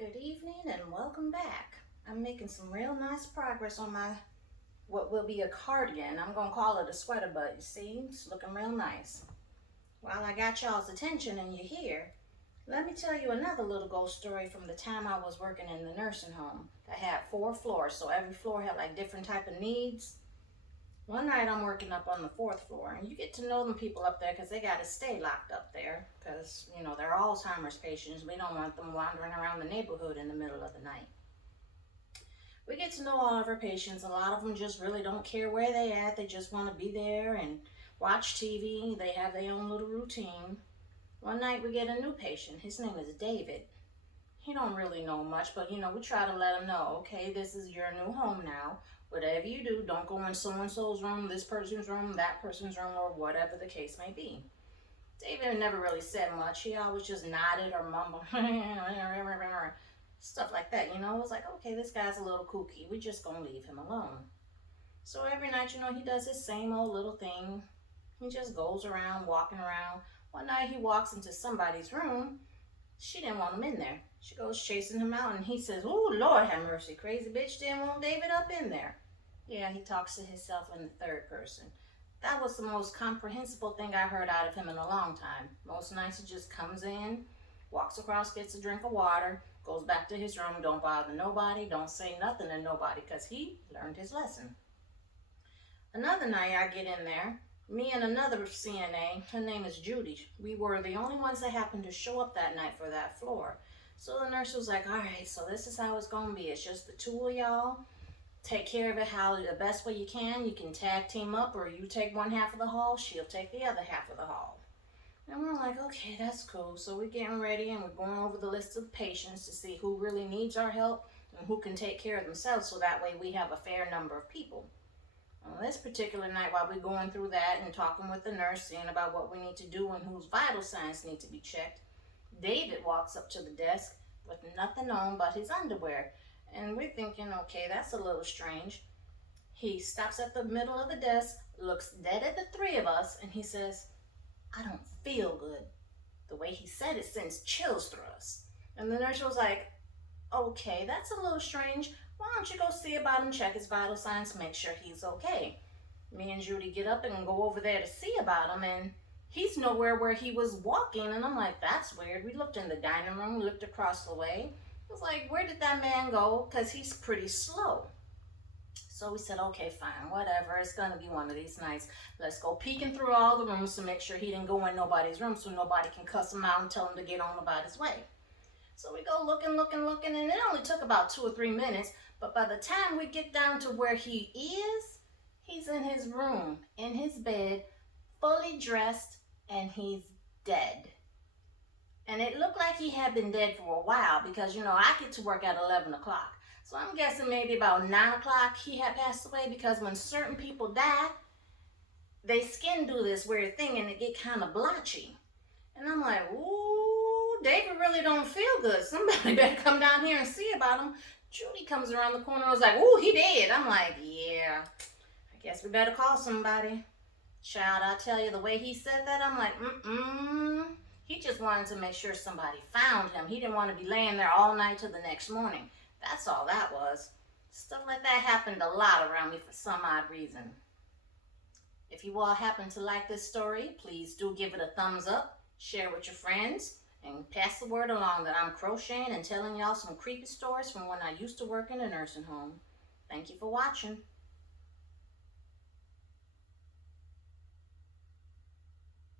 Good evening and welcome back. I'm making some real nice progress on my what will be a cardigan. I'm gonna call it a sweater, but you see, it's looking real nice. While I got y'all's attention and you're here, let me tell you another little ghost story from the time I was working in the nursing home. I had 4 floors, so every floor had like different type of needs. One night I'm working up on the 4th floor, and you get to know them people up there because they got to stay locked up there because, they're Alzheimer's patients. We don't want them wandering around the neighborhood in the middle of the night. We get to know all of our patients. A lot of them just really don't care where they at. They just want to be there and watch TV. They have their own little routine. One night we get a new patient. His name is David. He don't really know much, but we try to let him know, okay, this is your new home now. Whatever you do, don't go in so-and-so's room, this person's room, that person's room, or whatever the case may be. David never really said much. He always just nodded or mumbled, stuff like that, It was like, okay, this guy's a little kooky. We just gonna leave him alone. So every night, he does his same old little thing. He just goes around, walking around. One night he walks into somebody's room. She didn't want him in there. She goes chasing him out, and he says, "Oh, Lord have mercy, crazy bitch didn't want David up in there." Yeah, he talks to himself in the third person. That was the most comprehensible thing I heard out of him in a long time. Most nights he just comes in, walks across, gets a drink of water, goes back to his room, don't bother nobody, don't say nothing to nobody, because he learned his lesson. Another night I get in there, me and another CNA, her name is Judy. We were the only ones that happened to show up that night for that floor. So the nurse was like, all right, so this is how it's going to be. It's just the two of y'all. Take care of it how the best way you can. You can tag team up, or you take one half of the hall, she'll take the other half of the hall. And we're like, okay, that's cool. So we're getting ready and we're going over the list of patients to see who really needs our help and who can take care of themselves, so that way we have a fair number of people. On this particular night, while we're going through that and talking with the nurse, seeing about what we need to do and whose vital signs need to be checked, David walks up to the desk with nothing on but his underwear. And we're thinking, okay, that's a little strange. He stops at the middle of the desk, looks dead at the three of us, and he says, "I don't feel good." The way he said it sends chills through us. And the nurse was like, okay, that's a little strange. Why don't you go see about him, check his vital signs, make sure he's okay. Me and Judy get up and go over there to see about him, and he's nowhere where he was walking. And I'm like, that's weird. We looked in the dining room, we looked across the way. It was like, where did that man go? Because he's pretty slow. So we said, okay, fine, whatever. It's going to be one of these nights. Let's go peeking through all the rooms to make sure he didn't go in nobody's room, so nobody can cuss him out and tell him to get on about his way. So we go looking, and it only took about 2 or 3 minutes. But by the time we get down to where he is, he's in his room, in his bed, fully dressed, and he's dead. And it looked like he had been dead for a while because, I get to work at 11 o'clock. So I'm guessing maybe about 9 o'clock he had passed away, because when certain people die, they skin do this weird thing and it get kind of blotchy. And I'm like, ooh, David really don't feel good. Somebody better come down here and see about him. Judy comes around the corner and was like, ooh, he dead. I'm like, yeah, I guess we better call somebody. Child, I tell you, the way he said that, I'm like, He just wanted to make sure somebody found him. He didn't want to be laying there all night till the next morning. That's all that was. Stuff like that happened a lot around me for some odd reason. If you all happen to like this story, please do give it a thumbs up, share with your friends, and pass the word along that I'm crocheting and telling y'all some creepy stories from when I used to work in a nursing home. Thank you for watching.